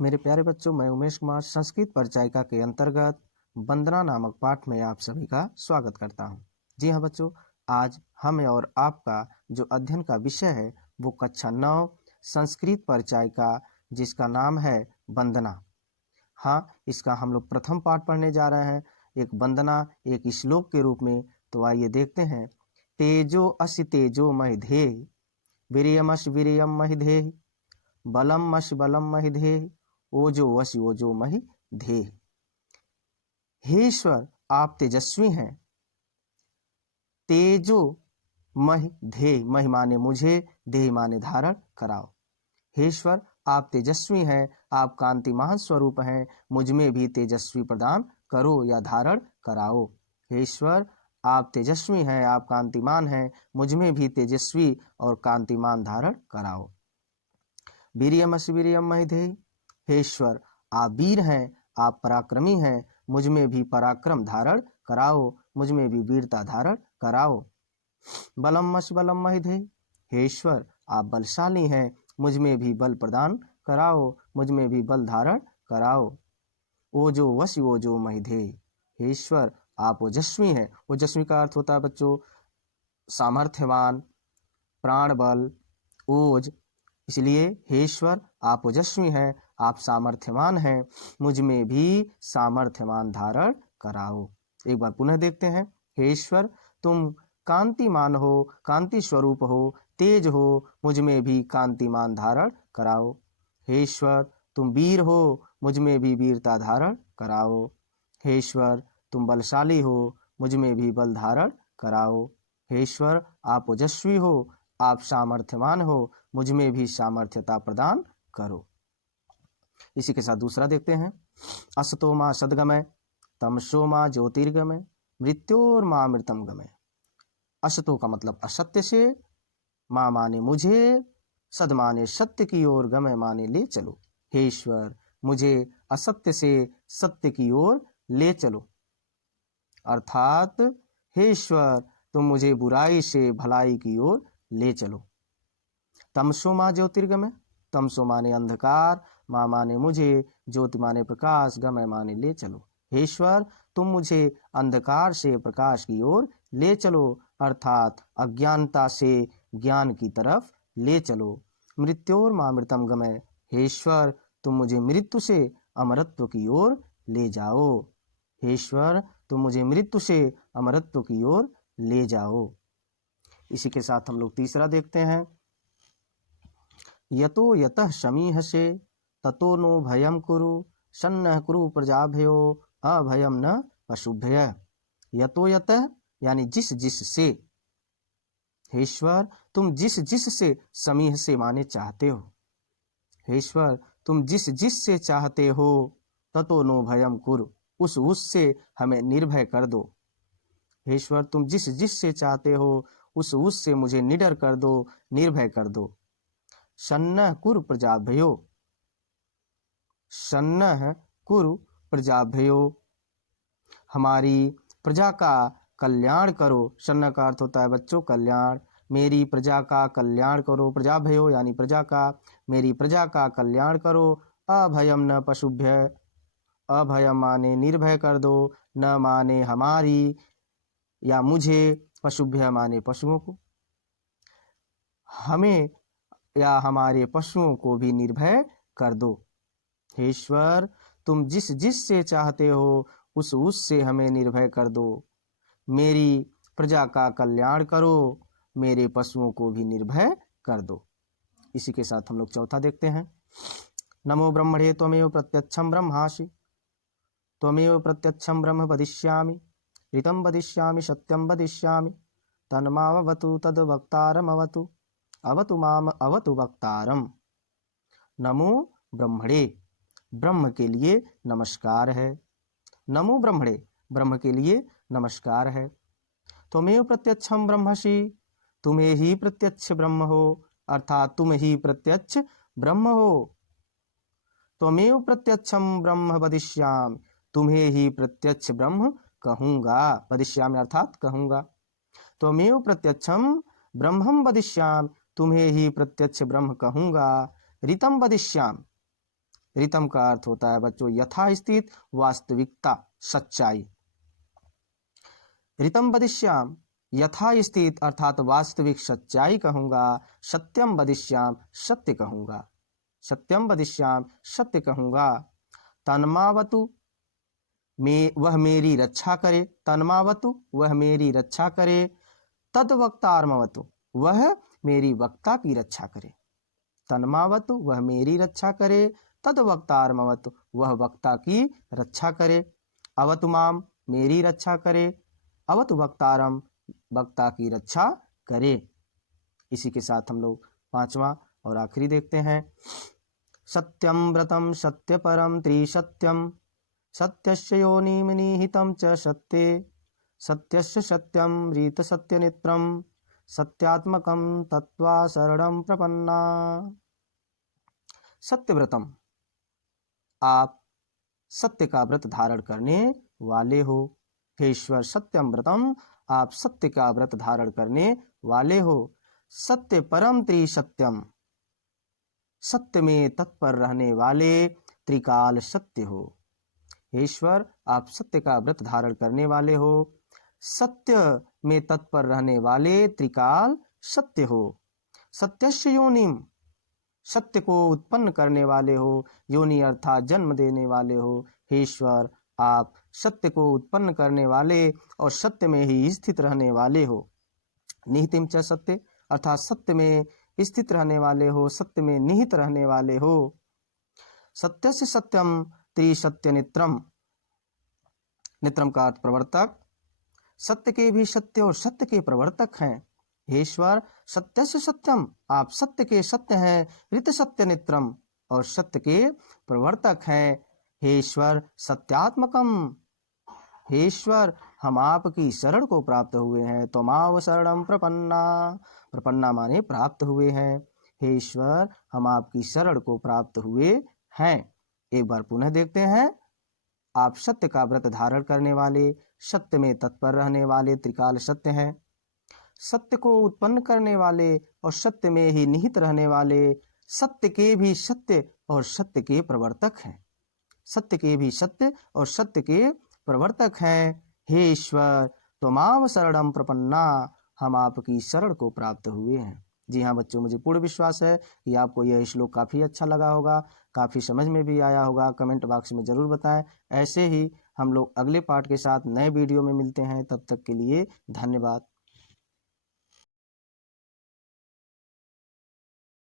मेरे प्यारे बच्चों, मैं उमेश कुमार संस्कृत परिचायिका के अंतर्गत वंदना नामक पाठ में आप सभी का स्वागत करता हूं। जी हाँ बच्चों, आज हम और आपका जो अध्ययन का विषय है वो कक्षा 9 संस्कृत परिचायिका, जिसका नाम है वंदना। हाँ, इसका हम लोग प्रथम पाठ पढ़ने जा रहे हैं, एक वंदना एक श्लोक के रूप में। तो आइए देखते हैं। तेजो असि तेजो महिधेहि, वीर्यमस वीर्यम महिधेहि, बलम मश बलम महिधेहि, ओजो वश ओजो महि धे। हे ईश्वर, आप तेजस्वी हैं। तेजो महि धे, महि माने मुझे, देह माने धारण कराओ। हे ईश्वर, आप तेजस्वी हैं, आप कांतिमान स्वरूप हैं, मुझ में भी तेजस्वी प्रदान करो या धारण कराओ। हे ईश्वर, आप तेजस्वी हैं, आप कांतिमान हैं, मुझ में भी तेजस्वी और कांतिमान धारण कराओ। वीर्यमस वीर्यम महिधेहि, हे ईश्वर, आप वीर हैं, आप पराक्रमी हैं, मुझ में भी पराक्रम धारण कराओ, मुझ में भी वीरता धारण कराओ। बलम मश बलम महिधेहि, हे ईश्वर, आप बलशाली हैं, मुझ में भी बल प्रदान कराओ, मुझ में भी बल धारण कराओ। ओजो वश ओजो महिधेहि, हे ईश्वर, आप ओजस्वी हैं। ओजस्वी का अर्थ होता है बच्चों सामर्थ्यवान, प्राण बल, ओज। इसलिए हे ईश्वर, आप ओजस्वी हैं, आप सामर्थ्यवान हैं, मुझ में भी सामर्थ्यवान धारण कराओ। एक बार पुनः देखते हैं। हे ईश्वर, तुम कांतिमान हो, कांति स्वरूप हो, तेज हो, मुझ में भी कांतिमान धारण कराओ। हे ईश्वर, तुम वीर हो, मुझ में भी वीरता धारण कराओ। हे ईश्वर, तुम बलशाली हो, मुझ में भी बल धारण कराओ। हे ईश्वर, आप ओजस्वी हो, आप सामर्थ्यवान हो, मुझ में भी सामर्थ्यता प्रदान करो। इसी के साथ दूसरा देखते हैं। असतो मां सद्गमय, तमसो मां ज्योतिर्गमय, मृत्योर्मा मृतम गमय। असतो का मतलब असत्य से, मां माने मुझे, सद माने सत्य की ओर, गमय माने ले चलो। हे ईश्वर, मुझे असत्य से सत्य की ओर ले चलो। अर्थात हे ईश्वर, तुम मुझे बुराई से भलाई की ओर ले चलो। तमसो मां ज्योतिर्गमय, तमसो माने अंधकार, मां माने मुझे, ज्योति माने प्रकाश, गमय माने ले चलो। हे ईश्वर, तुम मुझे अंधकार से प्रकाश की ओर ले चलो, अर्थात अज्ञानता से ज्ञान की तरफ ले चलो। मृत्योर मां मृतम गमय, हे ईश्वर, तुम मुझे मृत्यु से अमरत्व की ओर ले जाओ। हे ईश्वर, तुम मुझे मृत्यु से अमरत्व की ओर ले जाओ। इसी के साथ हम लोग तीसरा देखते हैं। यतो यतः समीहसे, ततो नो भयम कुरु, सन्नः कुरु प्रजाभ्यो, अभयम न पशुभ्य। यतो यतः यानी जिस जिस से, हे ईश्वर, तुम जिस जिस से, समीह से माने चाहते हो। हे ईश्वर, तुम जिस जिस से चाहते हो, ततो नो भयम कुरु, उस से हमें निर्भय कर दो। हे ईश्वर, तुम जिस जिस से चाहते हो, उस से मुझे निडर कर दो, निर्भय कर दो। सन्नः कुरु प्रजाभ्यो, सन्नः कुरु प्रजाभ्यो, हमारी प्रजा का कल्याण करो। सन्न का अर्थ होता है बच्चों कल्याण। मेरी प्रजा का कल्याण करो, प्रजाभ्यो यानी प्रजा का, मेरी प्रजा का कल्याण करो। अभयम न पशुभ्य, अभयम माने निर्भय कर दो, न माने हमारी या मुझे, पशुभ्य माने पशुओं को, हमें या हमारे पशुओं को भी निर्भय कर दो। हे ईश्वर, तुम जिस जिस से चाहते हो, उस से हमें निर्भय कर दो। मेरी प्रजा का कल्याण करो, मेरे पशुओं को भी निर्भय कर दो। इसी के साथ हम लोग चौथा देखते हैं। नमो ब्रह्मणे त्वमेव प्रत्यक्षम ब्रह्मासि, त्वमेव प्रत्यक्षम ब्रह्म वदिष्यामि, ऋतं वदिष्यामि, सत्यं वदिष्यामि, तन्मावतु तद्वक्तारमवतु, अवतु माम अवतु वक्तारम। नमो ब्रह्मणे, ब्रह्म के लिए नमस्कार है। नमो ब्रह्मणे, ब्रह्म के लिए नमस्कार है। त्वमेव प्रत्यक्षम ब्रह्मसि, तुम्हें ही प्रत्यक्ष ब्रह्म हो, अर्थात तुम ही प्रत्यक्ष ब्रह्म हो। त्वमेव प्रत्यक्षम ब्रह्म वदिष्यामि, तुम्हें ही प्रत्यक्ष ब्रह्म कहूँगा। वदिष्यामि अर्थात कहूँगा। त्वमेव प्रत्यक्षम ब्रह्मम वदिष्यामि, तुम्हें ही प्रत्यक्ष ब्रह्म कहूँगा। ऋतं वदिष्यामि, ऋतम का अर्थ होता है बच्चों यथास्थित, वास्तविकता, सच्चाई। ऋतम वदिष्याम, यथास्थित अर्थात वास्तविक सच्चाई कहूंगा। सत्यम वदिष्याम, सत्य कहूंगा। सत्यम वदिष्याम, सत्य कहूंगा। तन्मावतु, वह मेरी रक्षा करे। तन्मावतु, वह मेरी रक्षा करे। तद्वक्तारमवतु, वह मेरी वक्ता की रक्षा करे। तन्मावतु, वह मेरी रक्षा करे। तद्वक्तारमवतु, वह वक्ता की रक्षा करे। अवतु माम, मेरी रक्षा करे। अवतु वक्तारम, वक्ता की रक्षा करे। इसी के साथ हम लोग पांचवा और आखिरी देखते हैं। सत्यम व्रतम सत्यपरम त्रिसत्यम, सत्यस्य योनिम निहितं च सत्ये, सत्यस्य सत्यम रीत सत्यनित्रम, सत्यात्मकम तत्वा शरणं प्रपन्ना। सत्यव्रतम, आप सत्य का व्रत धारण करने वाले हो। हे ईश्वर सत्यम व्रतम, आप सत्य का व्रत धारण करने वाले हो। सत्य परम त्रिसत्यम, सत्य में तत्पर रहने वाले त्रिकाल सत्य हो। हे ईश्वर आप सत्य का व्रत धारण करने वाले हो, सत्य में तत्पर रहने वाले त्रिकाल सत्य हो। सत्यस्य योनिम, सत्य को उत्पन्न करने वाले हो। योनि अर्थात जन्म देने वाले हो। हे ईश्वर आप सत्य को उत्पन्न करने वाले और सत्य में ही स्थित रहने वाले हो। निहितिम च सत्य, अर्थात सत्य में स्थित रहने वाले हो, सत्य में निहित रहने वाले हो। सत्यस्य सत्यम त्रिसत्य नित्रम, नित्रम का अर्थ प्रवर्तक। सत्य के भी सत्य और सत्य के प्रवर्तक हैं। हे ईश्वर सत्यस्य सत्यम, आप सत्य के सत्य हैं। ऋत सत्य नित्रम, और सत्य के प्रवर्तक हैं। हे ईश्वर सत्यात्मकम, हे ईश्वर हम आपकी शरण को प्राप्त हुए हैं। त्वमाव शरणं प्रपन्ना, प्रपन्ना माने प्राप्त हुए हैं। हे ईश्वर हम आपकी शरण को प्राप्त हुए हैं। एक बार पुनः देखते हैं। आप सत्य का व्रत धारण करने वाले, सत्य में तत्पर रहने वाले त्रिकाल सत्य हैं। सत्य को उत्पन्न करने वाले और सत्य में ही निहित रहने वाले, सत्य के भी सत्य और सत्य के प्रवर्तक हैं। सत्य के भी सत्य और सत्य के प्रवर्तक हैं। हे ईश्वर त्वमाव शरणं प्रपन्ना, हम आपकी शरण को प्राप्त हुए हैं। जी हाँ बच्चों, मुझे पूर्ण विश्वास है कि आपको यह श्लोक काफ़ी अच्छा लगा होगा, काफ़ी समझ में भी आया होगा। कमेंट बॉक्स में ज़रूर बताएं। ऐसे ही हम लोग अगले पार्ट के साथ नए वीडियो में मिलते हैं। तब तक के लिए धन्यवाद।